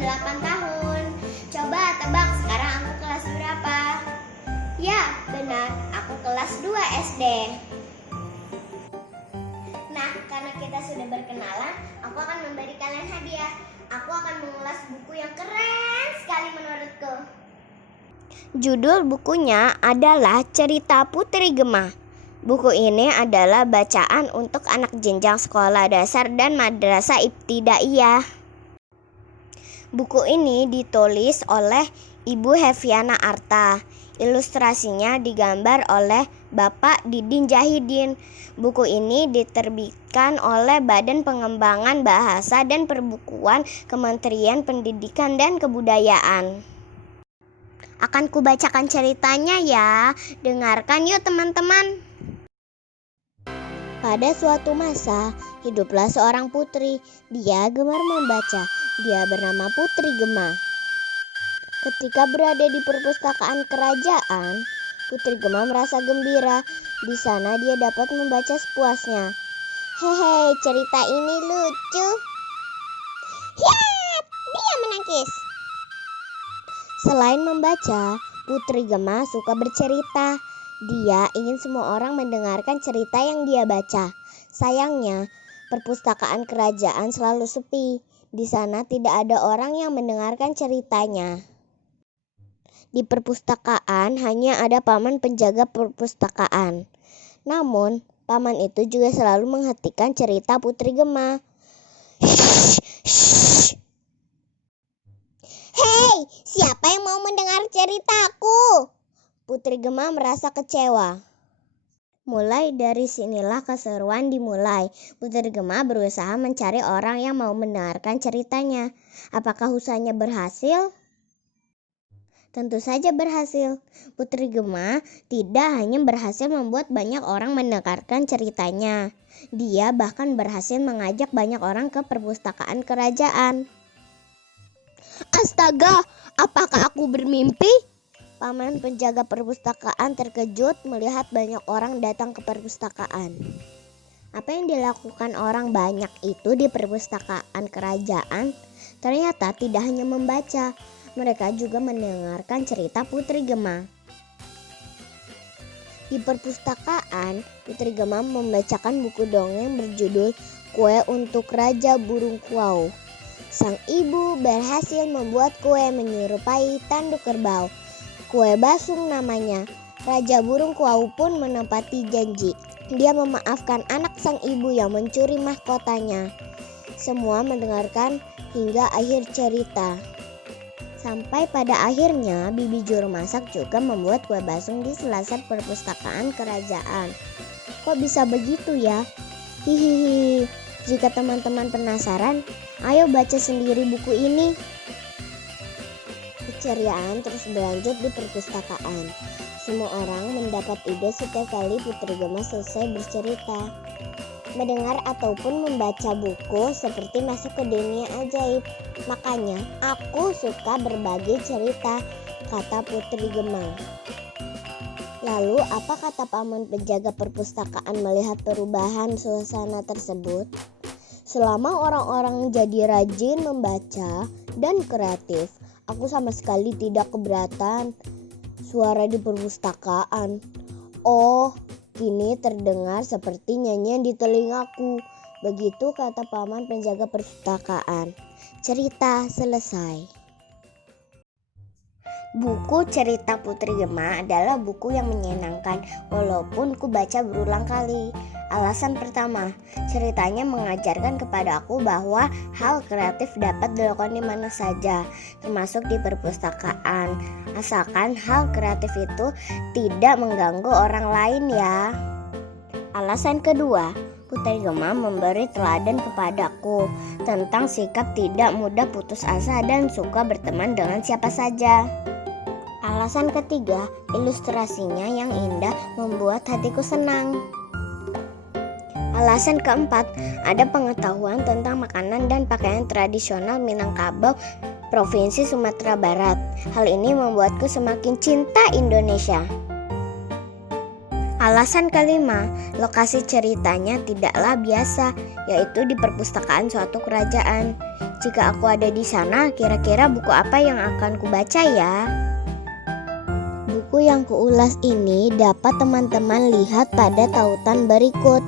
8 tahun. Coba tebak sekarang aku kelas berapa? Ya, benar, aku kelas 2 SD. Nah, karena kita sudah berkenalan, aku akan memberi kalian hadiah. Aku akan mengulas buku yang keren sekali menurutku. Judul bukunya adalah Cerita Putri Gemah. Buku ini adalah bacaan untuk anak jenjang sekolah dasar dan madrasah ibtidaiyah. Buku ini ditulis oleh Ibu Heviana Arta. Ilustrasinya digambar oleh Bapak Didin Jahidin. Buku ini diterbitkan oleh Badan Pengembangan Bahasa dan Perbukuan Kementerian Pendidikan dan Kebudayaan. Akan kubacakan ceritanya ya. Dengarkan yuk teman-teman. Pada suatu masa, hiduplah seorang putri. Dia gemar membaca. Dia bernama Putri Gemah. Ketika berada di perpustakaan kerajaan, Putri Gemah merasa gembira. Di sana dia dapat membaca sepuasnya. Hehe, cerita ini lucu. Hiat, dia menangis. Selain membaca, Putri Gemah suka bercerita. Dia ingin semua orang mendengarkan cerita yang dia baca. Sayangnya, perpustakaan kerajaan selalu sepi. Di sana tidak ada orang yang mendengarkan ceritanya. Di perpustakaan hanya ada paman penjaga perpustakaan. Namun, paman itu juga selalu menghentikan cerita Putri Gemah. Hei, siapa yang mau mendengar ceritaku? Putri Gemah merasa kecewa. Mulai dari sinilah keseruan dimulai. Putri Gemah berusaha mencari orang yang mau mendengarkan ceritanya. Apakah usahanya berhasil? Tentu saja berhasil. Putri Gemah tidak hanya berhasil membuat banyak orang mendengarkan ceritanya. Dia bahkan berhasil mengajak banyak orang ke perpustakaan kerajaan. Astaga, apakah aku bermimpi? Paman penjaga perpustakaan terkejut melihat banyak orang datang ke perpustakaan. Apa yang dilakukan orang banyak itu di perpustakaan kerajaan? Ternyata tidak hanya membaca, mereka juga mendengarkan cerita Putri Gemah. Di perpustakaan, Putri Gemah membacakan buku dongeng berjudul Kue untuk Raja Burung Kuau. Sang ibu berhasil membuat kue menyerupai tanduk kerbau. Kue basung namanya. Raja Burung Kuau pun menepati janji. Dia memaafkan anak sang ibu yang mencuri mahkotanya. Semua mendengarkan hingga akhir cerita. Sampai pada akhirnya bibi juru masak juga membuat kue basung di selasar perpustakaan kerajaan. Kok bisa begitu ya? Hihihi. Jika teman-teman penasaran, ayo baca sendiri buku ini. Keceriaan terus berlanjut di perpustakaan. Semua orang mendapat ide setiap kali Putri Gemah selesai bercerita. Mendengar ataupun membaca buku seperti masuk ke dunia ajaib. Makanya aku suka berbagi cerita, kata Putri Gemah. Lalu apa kata paman penjaga perpustakaan melihat perubahan suasana tersebut? Selama orang-orang jadi rajin membaca dan kreatif, aku sama sekali tidak keberatan. Suara di perpustakaan. Oh, kini terdengar seperti nyanyian di telingaku. Begitu kata paman penjaga perpustakaan. Cerita selesai. Buku Cerita Putri Gemah adalah buku yang menyenangkan walaupun ku baca berulang kali. Alasan pertama, ceritanya mengajarkan kepada aku bahwa hal kreatif dapat dilakukan di mana saja, termasuk di perpustakaan. Asalkan hal kreatif itu tidak mengganggu orang lain ya. Alasan kedua, Putri Gemah memberi teladan kepadaku tentang sikap tidak mudah putus asa dan suka berteman dengan siapa saja. Alasan ketiga, ilustrasinya yang indah membuat hatiku senang. Alasan keempat, ada pengetahuan tentang makanan dan pakaian tradisional Minangkabau, Provinsi Sumatera Barat. Hal ini membuatku semakin cinta Indonesia. Alasan kelima, lokasi ceritanya tidaklah biasa, yaitu di perpustakaan suatu kerajaan. Jika aku ada di sana, kira-kira buku apa yang akan kubaca ya? Buku yang kuulas ini dapat teman-teman lihat pada tautan berikut.